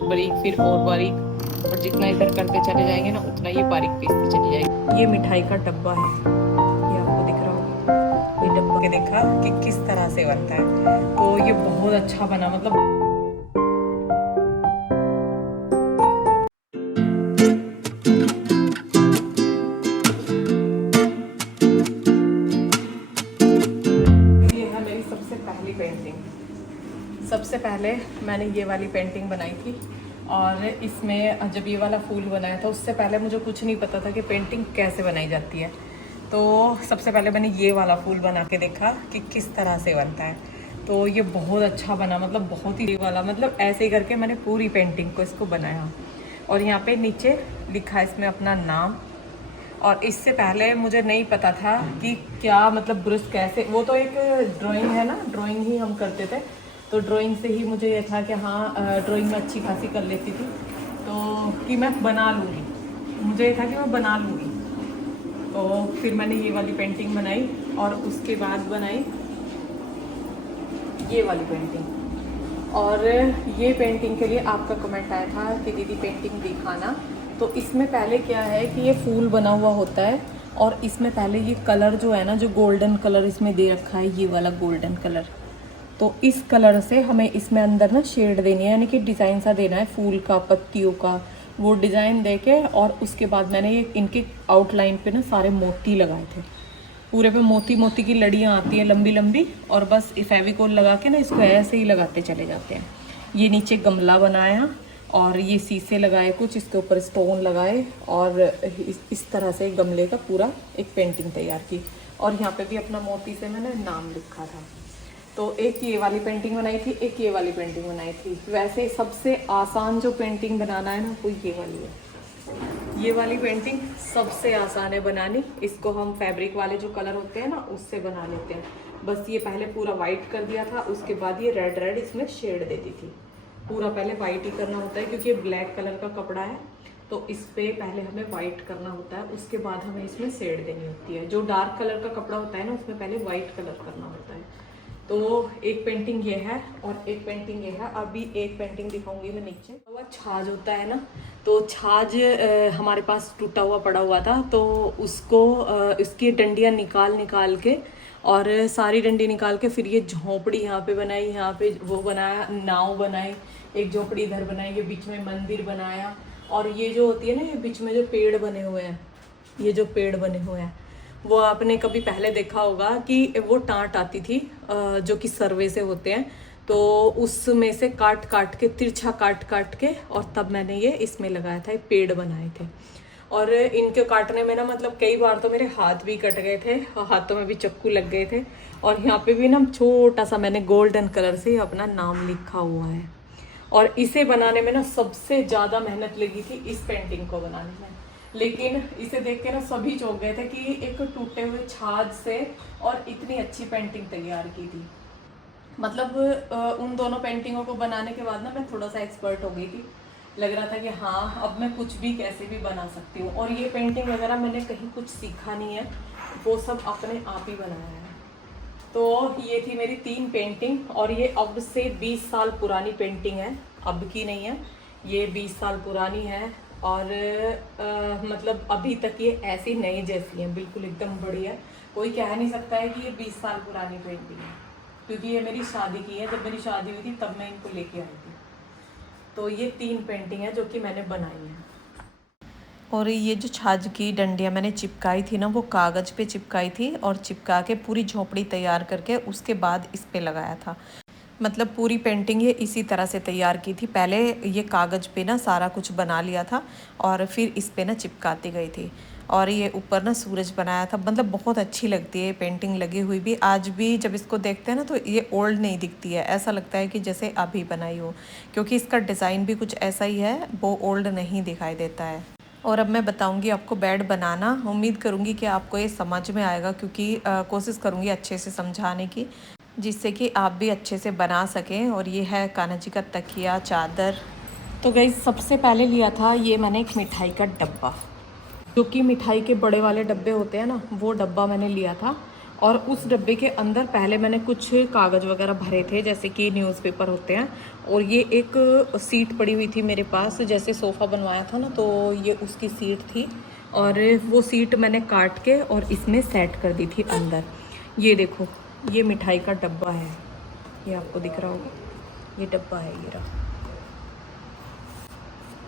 बारीक, फिर और बारीक, और जितना इधर करते चले जाएंगे ना उतना ये बारीक पीसती चली जाएगी। ये मिठाई का डब्बा है, ये आपको दिख रहा होगा। ये डब्बा के देखा कि किस तरह से बनता है, तो ये बहुत अच्छा बना। मतलब ये है मेरी सबसे पहली पेंटिंग। सबसे पहले मैंने ये वाली पेंटिंग बनाई थी, और इसमें जब ये वाला फूल बनाया था उससे पहले मुझे कुछ नहीं पता था कि पेंटिंग कैसे बनाई जाती है। तो सबसे पहले मैंने ये वाला फूल बना के देखा कि किस तरह से बनता है, तो ये बहुत अच्छा बना। मतलब बहुत ही ये वाला, मतलब ऐसे ही करके मैंने पूरी पेंटिंग को इसको बनाया। और यहाँ पे नीचे लिखा है इसमें अपना नाम। और इससे पहले मुझे नहीं पता था कि क्या मतलब ब्रश कैसे, वो तो एक ड्राइंग है ना, ड्राइंग ही हम करते थे, तो ड्राइंग से ही मुझे ये था कि हाँ ड्राइंग में अच्छी खासी कर लेती थी, तो कि मैं बना लूँगी, मुझे ये था कि मैं बना लूँगी। तो फिर मैंने ये वाली पेंटिंग बनाई, और उसके बाद बनाई ये वाली पेंटिंग। और ये पेंटिंग के लिए आपका कमेंट आया था कि दीदी पेंटिंग दिखाना। तो इसमें पहले क्या है कि ये फूल बना हुआ होता है, और इसमें पहले ये कलर जो है ना, जो गोल्डन कलर इसमें दे रखा है, ये वाला गोल्डन कलर, तो इस कलर से हमें इसमें अंदर ना शेड देनी है, यानी कि डिज़ाइन सा देना है फूल का, पत्तियों का, वो डिज़ाइन दे के। और उसके बाद मैंने ये इनके आउटलाइन पे ना सारे मोती लगाए थे, पूरे पे मोती मोती की लड़ियाँ आती हैं लंबी लंबी, और बस फेविकोल लगा के ना इसको ऐसे ही लगाते चले जाते हैं। ये नीचे गमला बनाया, और ये शीशे लगाए कुछ, इसके ऊपर स्टोन लगाए, और इस तरह से गमले का पूरा एक पेंटिंग तैयार की। और यहाँ पे भी अपना मोती से मैंने नाम लिखा था। तो एक ये वाली पेंटिंग बनाई थी, एक ये वाली पेंटिंग बनाई थी। वैसे सबसे आसान जो पेंटिंग बनाना है ना, वो ये वाली है। ये वाली पेंटिंग सबसे आसान है बनानी। इसको हम फैब्रिक वाले जो कलर होते हैं ना, उससे बना लेते हैं। बस ये पहले पूरा वाइट कर दिया था, उसके बाद ये रेड रेड इसमें शेड देती थी। पूरा पहले वाइट ही करना होता है, क्योंकि ये ब्लैक कलर का कपड़ा है, तो इस पे पहले हमें वाइट करना होता है, उसके बाद हमें इसमें शेड देनी होती है। जो डार्क कलर का कपड़ा होता है ना, उसमें पहले वाइट कलर करना होता है। तो एक पेंटिंग ये है, और एक पेंटिंग ये है। अभी एक पेंटिंग दिखाऊंगी मैं नीचे। वो छाछ होता है ना, तो छाछ हमारे पास टूटा हुआ पड़ा हुआ था, तो उसको इसकी डंडियाँ निकाल निकाल के, और सारी डंडी निकाल के फिर ये झोंपड़ी यहाँ पे बनाई, यहाँ पे वो बनाया, नाव बनाई, एक झोंपड़ी इधर बनाई, ये बीच में मंदिर बनाया। और ये जो होती है ना, ये बीच में जो पेड़ बने हुए हैं, ये जो पेड़ बने हुए हैं, वो आपने कभी पहले देखा होगा कि वो टाँट आती थी जो कि सर्वे से होते हैं, तो उसमें से काट काट के, तिरछा काट काट के, और तब मैंने ये इसमें लगाया था, ये पेड़ बनाए थे। और इनके काटने में ना, मतलब कई बार तो मेरे हाथ भी कट गए थे, हाथों में भी चाकू लग गए थे। और यहाँ पे भी ना छोटा सा मैंने गोल्डन कलर से अपना नाम लिखा हुआ है। और इसे बनाने में ना सबसे ज़्यादा मेहनत लगी थी इस पेंटिंग को बनाने में। लेकिन इसे देख के ना सभी चौंक गए थे कि एक टूटे हुए छाछ से और इतनी अच्छी पेंटिंग तैयार की थी। मतलब उन दोनों पेंटिंगों को बनाने के बाद ना मैं थोड़ा सा एक्सपर्ट हो गई थी। लग रहा था कि हाँ, अब मैं कुछ भी कैसे भी बना सकती हूँ। और ये पेंटिंग वगैरह मैंने कहीं कुछ सीखा नहीं है, वो सब अपने आप ही बनाया है। तो ये थी मेरी 3 पेंटिंग, और ये अब से 20 साल पुरानी पेंटिंग है, अब की नहीं है, ये 20 साल पुरानी है। और मतलब अभी तक ये ऐसी नई जैसी है, बिल्कुल एकदम बढ़िया। कोई कह नहीं सकता है कि ये 20 साल पुरानी पेंटिंग है, क्योंकि ये मेरी शादी की है। जब मेरी शादी हुई थी तब मैं इनको लेके आई थी। तो ये 3 पेंटिंग है जो कि मैंने बनाई है। और ये जो छाछ की डंडियाँ मैंने चिपकाई थी ना, वो कागज़ पे चिपकाई थी, और चिपका के पूरी झोपड़ी तैयार करके उसके बाद इस पे लगाया था। मतलब पूरी पेंटिंग ये इसी तरह से तैयार की थी। पहले ये कागज़ पे ना सारा कुछ बना लिया था, और फिर इस पे ना चिपकाती गई थी। और ये ऊपर ना सूरज बनाया था। मतलब बहुत अच्छी लगती है पेंटिंग लगी हुई भी। आज भी जब इसको देखते हैं ना, तो ये ओल्ड नहीं दिखती है, ऐसा लगता है कि जैसे अभी बनाई हो, क्योंकि इसका डिज़ाइन भी कुछ ऐसा ही है, वो ओल्ड नहीं दिखाई देता है। और अब मैं बताऊंगी आपको बेड बनाना। उम्मीद करूंगी कि आपको ये समझ में आएगा, क्योंकि कोशिश करूंगी अच्छे से समझाने की, जिससे कि आप भी अच्छे से बना सकें। और ये है कान्हा जी का तकिया, चादर। तो गाइस, सबसे पहले लिया था ये मैंने एक मिठाई का डब्बा, जो कि मिठाई के बड़े वाले डब्बे होते हैं ना, वो डब्बा मैंने लिया था। और उस डब्बे के अंदर पहले मैंने कुछ कागज़ वगैरह भरे थे, जैसे कि न्यूज़पेपर होते हैं। और ये एक सीट पड़ी हुई थी मेरे पास, जैसे सोफ़ा बनवाया था ना, तो ये उसकी सीट थी। और वो सीट मैंने काट के और इसमें सेट कर दी थी अंदर। ये देखो, ये मिठाई का डब्बा है, ये आपको दिख रहा होगा, ये डब्बा है, ये रहा।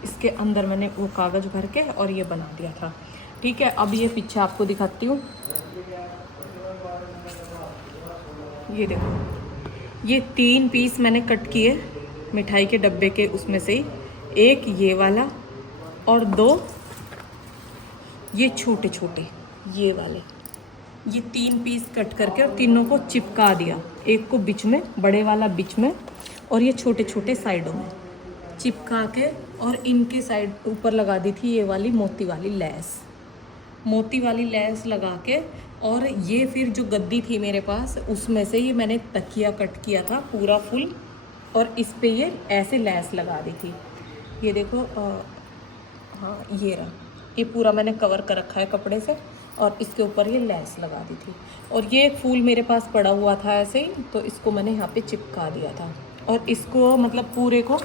इसके अंदर मैंने वो कागज़ भर के और ये बना दिया था। ठीक है, अब ये पीछे आपको दिखाती हूँ। ये देखो, ये 3 पीस मैंने कट किए मिठाई के डब्बे के, उसमें से ही एक ये वाला और 2 ये छोटे छोटे ये वाले, ये 3 पीस कट करके और तीनों को चिपका दिया। एक को बीच में, बड़े वाला बीच में, और ये छोटे छोटे साइडों में चिपका के, और इनके साइड ऊपर लगा दी थी ये वाली मोती वाली लेस, मोती वाली लेस लगा के। और ये फिर जो गद्दी थी मेरे पास, उसमें से ये मैंने तकिया कट किया था पूरा फुल, और इस पे ये ऐसे लेस लगा दी थी। ये देखो, हाँ ये रहा, ये पूरा मैंने कवर कर रखा है कपड़े से, और इसके ऊपर ये लेस लगा दी थी। और ये एक फूल मेरे पास पड़ा हुआ था ऐसे ही, तो इसको मैंने यहाँ पे चिपका दिया था। और इसको मतलब पूरे को,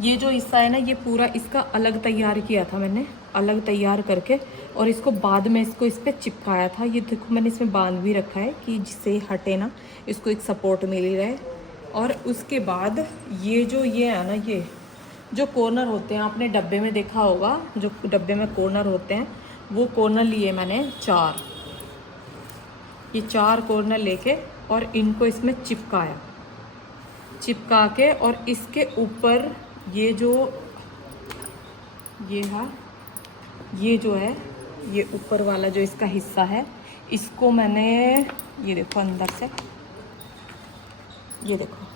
ये जो हिस्सा है ना, ये पूरा इसका अलग तैयार किया था मैंने, अलग तैयार करके, और इसको बाद में इसको इस पर चिपकाया था। ये देखो, मैंने इसमें बांध भी रखा है कि जिससे हटे ना, इसको एक सपोर्ट मिल ही रहे। और उसके बाद ये जो ये है ना, ये जो कॉर्नर होते हैं, आपने डब्बे में देखा होगा, जो डब्बे में कॉर्नर होते हैं, वो कॉर्नर लिए मैंने 4, ये 4 कॉर्नर लेके और इनको इसमें चिपका के, और इसके ऊपर ये जो ये है, ये जो है, ये ऊपर वाला जो इसका हिस्सा है, इसको मैंने, ये देखो अंदर से, ये देखो,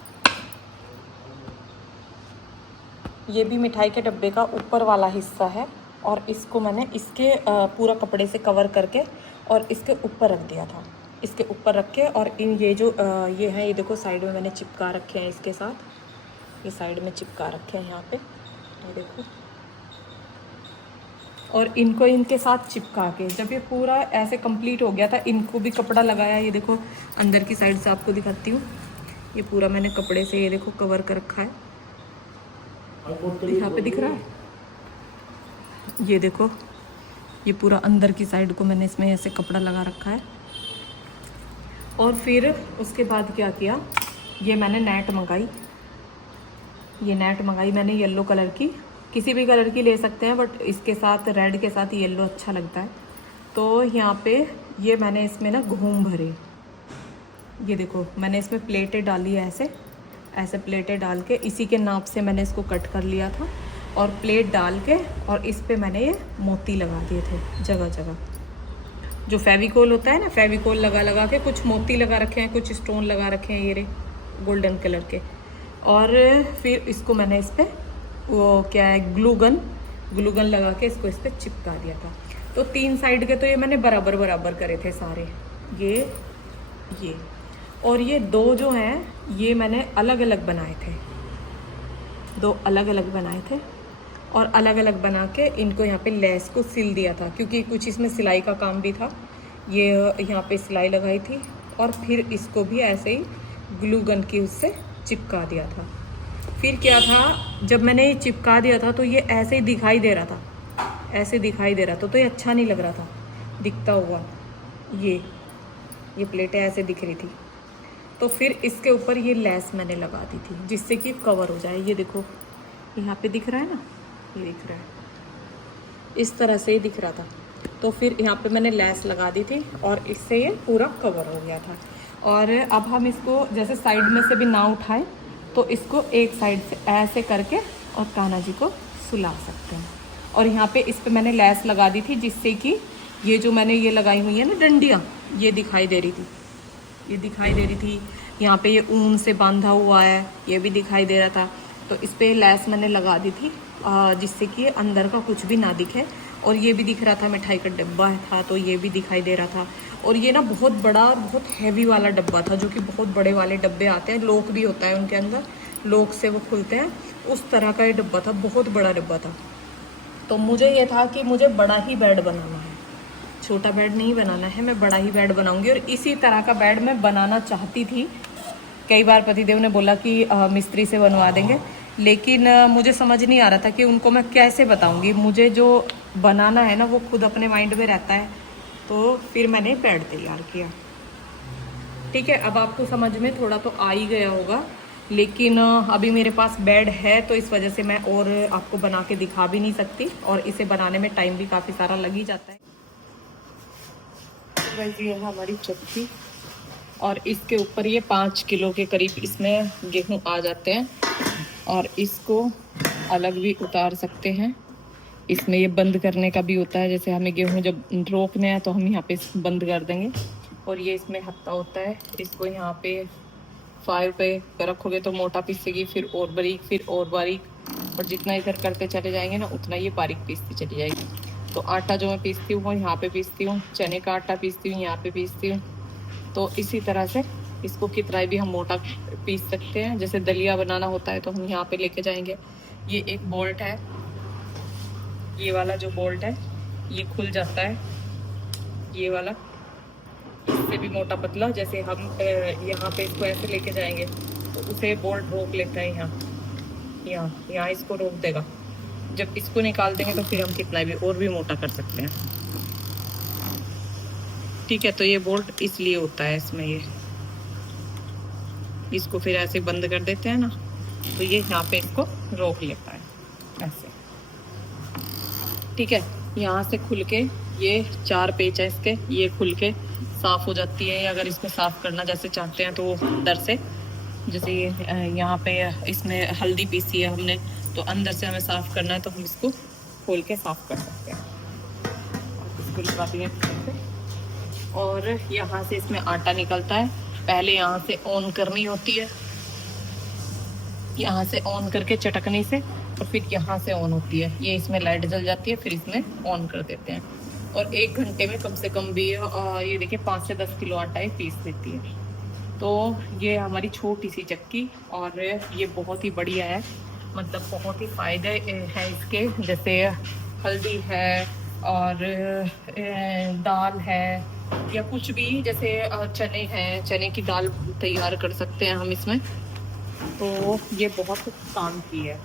ये भी मिठाई के डब्बे का ऊपर वाला हिस्सा है, और इसको मैंने इसके पूरा कपड़े से कवर करके और इसके ऊपर रख दिया था। इसके ऊपर रख के, और इन ये जो ये है, ये देखो साइड में मैंने चिपका रखे हैं इसके साथ, ये साइड में चिपका रखे हैं यहाँ पे, ये देखो। और इनको इनके साथ चिपका के, जब ये पूरा ऐसे कंप्लीट हो गया था, इनको भी कपड़ा लगाया। ये देखो अंदर की साइड से आपको दिखाती हूँ, ये पूरा मैंने कपड़े से ये देखो कवर कर रखा है, यहाँ पे दिख रहा है, ये देखो, ये पूरा अंदर की साइड को मैंने इसमें ऐसे कपड़ा लगा रखा है। और फिर उसके बाद क्या किया, ये मैंने नेट मंगाई, ये नेट मंगाई मैंने येलो कलर की, किसी भी कलर की ले सकते हैं, बट इसके साथ रेड के साथ येलो अच्छा लगता है। तो यहाँ पे ये मैंने इसमें ना घूम भरे, ये देखो मैंने इसमें प्लेटें डाली है, ऐसे ऐसे प्लेटें डाल के, इसी के नाप से मैंने इसको कट कर लिया था, और प्लेट डाल के, और इस पे मैंने ये मोती लगा दिए थे जगह जगह, जो फेविकोल होता है ना, फेविकोल लगा लगा के कुछ मोती लगा रखे हैं, कुछ स्टोन लगा रखे हैं, ये रे गोल्डन कलर के। और फिर इसको मैंने इस पर वो क्या है, ग्लू गन लगा के इसको इस पर चिपका दिया था। तो 3 साइड के तो ये मैंने बराबर बराबर करे थे सारे, ये और ये 2 जो हैं ये मैंने अलग अलग बनाए थे, 2 अलग अलग बनाए थे, और अलग अलग बना के इनको यहाँ पे लेस को सिल दिया था, क्योंकि कुछ इसमें सिलाई का काम भी था। ये यहाँ पे सिलाई लगाई थी, और फिर इसको भी ऐसे ही ग्लू गन की उससे चिपका दिया था। फिर क्या था, जब मैंने ये चिपका दिया था तो ये ऐसे ही दिखाई दे रहा था, ऐसे दिखाई दे रहा था, तो ये अच्छा नहीं लग रहा था दिखता हुआ, ये प्लेटें ऐसे दिख रही थी। तो फिर इसके ऊपर ये लेस मैंने लगा दी थी, जिससे कि कवर हो जाए। ये देखो यहाँ पे दिख रहा है ना, ये दिख रहा है, इस तरह से ही दिख रहा था। तो फिर यहाँ पे मैंने लेस लगा दी थी, और इससे ये पूरा कवर हो गया था। और अब हम इसको जैसे साइड में से भी ना उठाएं, तो इसको एक साइड से ऐसे करके और कान्हा जी को सुला सकते हैं। और यहाँ पे इस पे मैंने लेस लगा दी थी, जिससे कि ये जो मैंने ये लगाई हुई है ना डंडियाँ, ये दिखाई दे रही थी, ये दिखाई दे रही थी। यहाँ पे ये ऊन से बांधा हुआ है, ये भी दिखाई दे रहा था। तो इस पे लेस मैंने लगा दी थी, जिससे कि अंदर का कुछ भी ना दिखे। और ये भी दिख रहा था, मिठाई का डब्बा था, तो ये भी दिखाई दे रहा था। और ये ना बहुत बड़ा और बहुत हैवी वाला डब्बा था, जो कि बहुत बड़े वाले डब्बे आते हैं, लॉक भी होता है उनके अंदर, लॉक से वो खुलते हैं, उस तरह का ये डब्बा था, बहुत बड़ा डब्बा था। तो मुझे ये था कि मुझे बड़ा ही बेड बनाना है, छोटा बेड नहीं बनाना है, मैं बड़ा ही बेड बनाऊंगी। और इसी तरह का बेड मैं बनाना चाहती थी। कई बार पतिदेव ने बोला कि मिस्त्री से बनवा देंगे, लेकिन मुझे समझ नहीं आ रहा था कि उनको मैं कैसे बताऊंगी। मुझे जो बनाना है ना वो खुद अपने माइंड में रहता है, तो फिर मैंने बेड तैयार किया। ठीक है, अब आपको समझ में थोड़ा तो आ ही गया होगा, लेकिन अभी मेरे पास बेड है तो इस वजह से मैं और आपको बना के दिखा भी नहीं सकती, और इसे बनाने में टाइम भी काफ़ी सारा लग ही जाता है। तो वैसे ये है हमारी चक्की, और इसके ऊपर ये 5 किलो के करीब इसमें गेहूं आ जाते हैं, और इसको अलग भी उतार सकते हैं। इसमें ये बंद करने का भी होता है, जैसे हमें गेहूं जब रोकने हैं तो हम यहाँ पे इसको बंद कर देंगे। और ये इसमें हत्ता होता है, इसको यहाँ पे फायर पे रखोगे तो मोटा पीसेगी, फिर और बारीक, फिर और बारीक, और जितना इधर करते चले जाएंगे ना उतना ये बारीक पीसती चली जाएगी। तो आटा जो मैं पीसती हूँ वो यहाँ पे पीसती हूँ, चने का आटा पीसती हूँ यहाँ पे पीसती हूँ। तो इसी तरह से इसको कितना भी हम मोटा पीस सकते हैं। जैसे दलिया बनाना होता है तो हम यहाँ पे लेके जाएंगे। ये एक बोल्ट है, ये वाला जो बोल्ट है ये खुल जाता है, ये वाला, इससे भी मोटा पतला। जैसे हम यहाँ पे इसको ऐसे लेके जाएंगे तो उसे बोल्ट रोक लेता है, यहाँ इसको रोक देगा। जब इसको निकाल देंगे तो फिर हम कितना भी और भी मोटा कर सकते हैं। ठीक है, तो ये बोल्ट इसलिए होता है इसमें, ये इसको फिर ऐसे बंद कर देते हैं ना, तो ये यहाँ पे इसको रोक लेता है ऐसे। ठीक है, यहाँ से खुल के ये 4 पेच है इसके, ये खुल के साफ़ हो जाती है। अगर इसको साफ़ करना जैसे चाहते हैं तो अंदर से, जैसे यहाँ पे इसमें हल्दी पीसी है हमने, तो अंदर से हमें साफ़ करना है तो हम इसको खोल के साफ़ कर सकते हैं। और इसको लगा दिए, और यहाँ से इसमें आटा निकलता है। पहले यहाँ से ऑन करनी होती है, यहाँ से ऑन करके चटकने से, और फिर यहाँ से ऑन होती है। ये इसमें लाइट जल जाती है, फिर इसमें ऑन कर देते हैं। और 1 घंटे में कम से कम भी ये देखिए 5 से 10 किलो आटा ये पीस देती है। तो ये हमारी छोटी सी चक्की, और ये बहुत ही बढ़िया है, मतलब बहुत ही फ़ायदे हैं इसके। जैसे हल्दी है और दाल है या कुछ भी, जैसे चने हैं, चने की दाल तैयार कर सकते हैं हम इसमें। तो ये बहुत काम की है।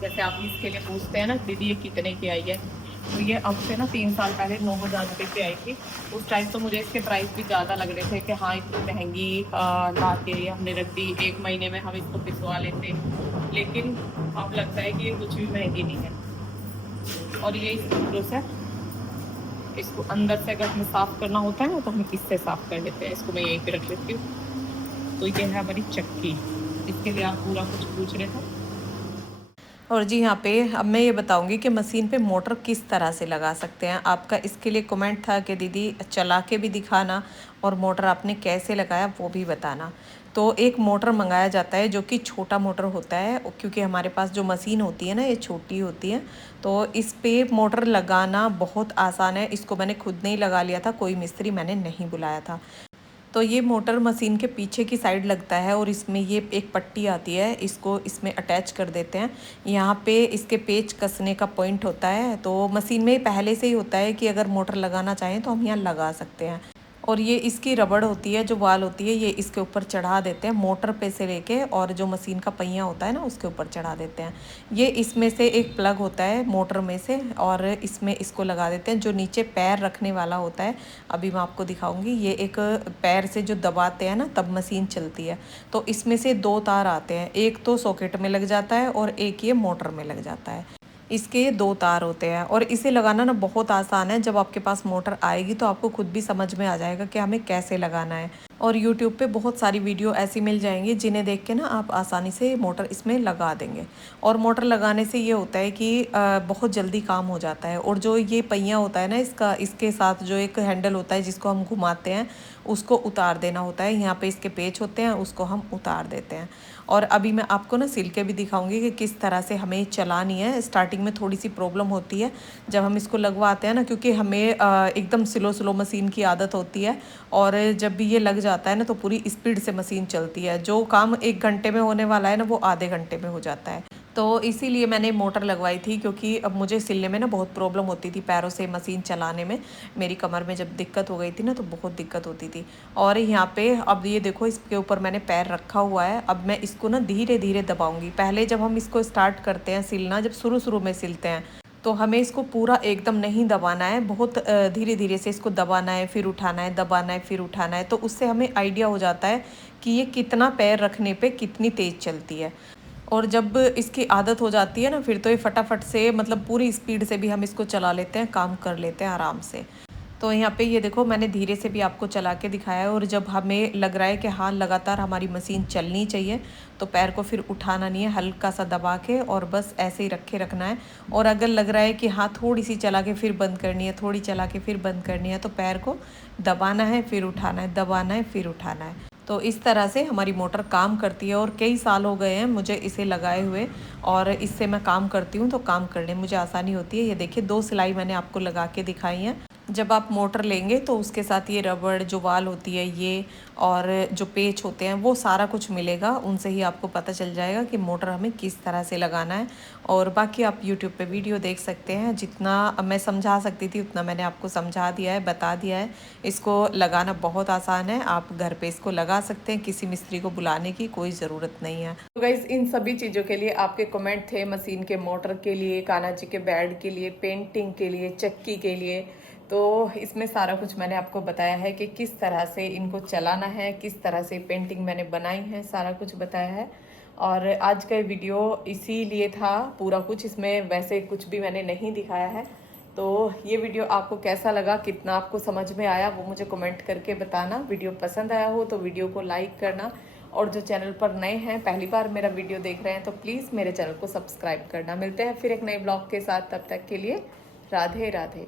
जैसे आप इसके लिए पूछते हैं ना दीदी ये कितने की आई है, तो ये अब से ना 3 साल पहले 9,000 रुपये की आई थी। उस टाइम तो मुझे इसके प्राइस भी ज़्यादा लग रहे थे कि हाँ इतनी महंगी ला के हमने रख दी, 1 महीने में हम इसको पिसवा लेते, लेकिन अब लगता है कि ये कुछ भी महंगी नहीं है। और ये इस है, इसको अंदर से अगर हमें साफ़ करना होता है ना तो हम इससे साफ़ कर लेते हैं। इसको मैं यहीं पे रख लेती हूँ। तो ये है हमारी चक्की। इसके लिए आप पूरा कुछ पूछ रहे थे। और जी यहाँ पे अब मैं ये बताऊंगी कि मशीन पे मोटर किस तरह से लगा सकते हैं। आपका इसके लिए कमेंट था कि दीदी चला के भी दिखाना और मोटर आपने कैसे लगाया वो भी बताना। तो एक मोटर मंगाया जाता है जो कि छोटा मोटर होता है, क्योंकि हमारे पास जो मशीन होती है ना ये छोटी होती है। तो इस पे मोटर लगाना बहुत आसान है। इसको मैंने खुद नहीं लगा लिया था, कोई मिस्त्री मैंने नहीं बुलाया था। तो ये मोटर मशीन के पीछे की साइड लगता है, और इसमें ये एक पट्टी आती है, इसको इसमें अटैच कर देते हैं। यहाँ पे इसके पेच कसने का पॉइंट होता है। तो मशीन में पहले से ही होता है कि अगर मोटर लगाना चाहें तो हम यहाँ लगा सकते हैं। और ये इसकी रबड़ होती है, जो वाल होती है, ये इसके ऊपर चढ़ा देते हैं मोटर पे से लेके, और जो मशीन का पहिया होता है ना उसके ऊपर चढ़ा देते हैं। ये इसमें से एक प्लग होता है मोटर में से, और इसमें इसको लगा देते हैं। जो नीचे पैर रखने वाला होता है, अभी मैं आपको दिखाऊंगी, ये एक पैर से जो दबाते हैं ना तब मशीन चलती है। तो इसमें से 2 तार आते हैं, एक तो सॉकेट में लग जाता है और एक ये मोटर में लग जाता है। इसके 2 तार होते हैं, और इसे लगाना ना बहुत आसान है। जब आपके पास मोटर आएगी तो आपको खुद भी समझ में आ जाएगा कि हमें कैसे लगाना है। और YouTube पे बहुत सारी वीडियो ऐसी मिल जाएंगी जिन्हें देख के ना आप आसानी से मोटर इसमें लगा देंगे। और मोटर लगाने से ये होता है कि बहुत जल्दी काम हो जाता है। और जो ये पहिया होता है ना इसका, इसके साथ जो एक हैंडल होता है जिसको हम घुमाते हैं, उसको उतार देना होता है। यहाँ पे इसके पेच होते हैं, उसको हम उतार देते हैं। और अभी मैं आपको ना सिल के भी दिखाऊंगी कि किस तरह से हमें चलानी है। स्टार्टिंग में थोड़ी सी प्रॉब्लम होती है जब हम इसको लगवाते हैं ना, क्योंकि हमें एकदम स्लो मशीन की आदत होती है, और जब भी ये लग जाता है ना तो पूरी स्पीड से मशीन चलती है। जो काम 1 घंटे में होने वाला है ना वो आधे घंटे में हो जाता है। तो इसीलिए मैंने मोटर लगवाई थी, क्योंकि अब मुझे सिलने में ना बहुत प्रॉब्लम होती थी, पैरों से मशीन चलाने में मेरी कमर में जब दिक्कत हो गई थी ना तो बहुत दिक्कत होती थी। और यहाँ पे अब ये देखो इसके ऊपर मैंने पैर रखा हुआ है। अब मैं इसको ना धीरे धीरे दबाऊंगी। पहले जब हम इसको स्टार्ट करते हैं सिलना, जब शुरू शुरू में सिलते हैं तो हमें इसको पूरा एकदम नहीं दबाना है, बहुत धीरे धीरे से इसको दबाना है, फिर उठाना है, दबाना है, फिर उठाना है। तो उससे हमें आइडिया हो जाता है कि ये कितना पैर रखने पे कितनी तेज़ चलती है। और जब इसकी आदत हो जाती है ना फिर तो ये फटाफट से, मतलब पूरी स्पीड से भी हम इसको चला लेते हैं, काम कर लेते हैं आराम से। तो यहाँ पे ये देखो मैंने धीरे से भी आपको चला के दिखाया है। और जब हमें लग रहा है कि हाँ लगातार हमारी मशीन चलनी चाहिए तो पैर को फिर उठाना नहीं है, हल्का सा दबा के और बस ऐसे ही रखे रखना है। और अगर लग रहा है कि हाँ थोड़ी सी चला के फिर बंद करनी है, थोड़ी चला के फिर बंद करनी है, तो पैर को दबाना है, फिर उठाना है, दबाना है, फिर उठाना है। तो इस तरह से हमारी मोटर काम करती है। और कई साल हो गए हैं मुझे इसे लगाए हुए, और इससे मैं काम करती हूँ तो काम करने में मुझे आसानी होती है। ये देखिए 2 सिलाई मैंने आपको लगा के दिखाई है। जब आप मोटर लेंगे तो उसके साथ ये रबड़ जो वाल होती है ये, और जो पेच होते हैं वो सारा कुछ मिलेगा। उनसे ही आपको पता चल जाएगा कि मोटर हमें किस तरह से लगाना है। और बाकी आप YouTube पे वीडियो देख सकते हैं, जितना मैं समझा सकती थी उतना मैंने आपको समझा दिया है, बता दिया है। इसको लगाना बहुत आसान है, आप घर पे इसको लगा सकते हैं, किसी मिस्त्री को बुलाने की कोई ज़रूरत नहीं है। तो गाइस इन सभी चीज़ों के लिए आपके कमेंट थे, मशीन के मोटर के लिए, कान्हा जी के बेड के लिए, पेंटिंग के लिए, चक्की के लिए। तो इसमें सारा कुछ मैंने आपको बताया है कि किस तरह से इनको चलाना है, किस तरह से पेंटिंग मैंने बनाई है, सारा कुछ बताया है। और आज का वीडियो इसीलिए था पूरा कुछ, इसमें वैसे कुछ भी मैंने नहीं दिखाया है। तो ये वीडियो आपको कैसा लगा, कितना आपको समझ में आया, वो मुझे कमेंट करके बताना। वीडियो पसंद आया हो तो वीडियो को लाइक करना, और जो चैनल पर नए हैं, पहली बार मेरा वीडियो देख रहे हैं, तो प्लीज़ मेरे चैनल को सब्सक्राइब करना। मिलते हैं फिर एक नए ब्लॉग के साथ, तब तक के लिए राधे राधे।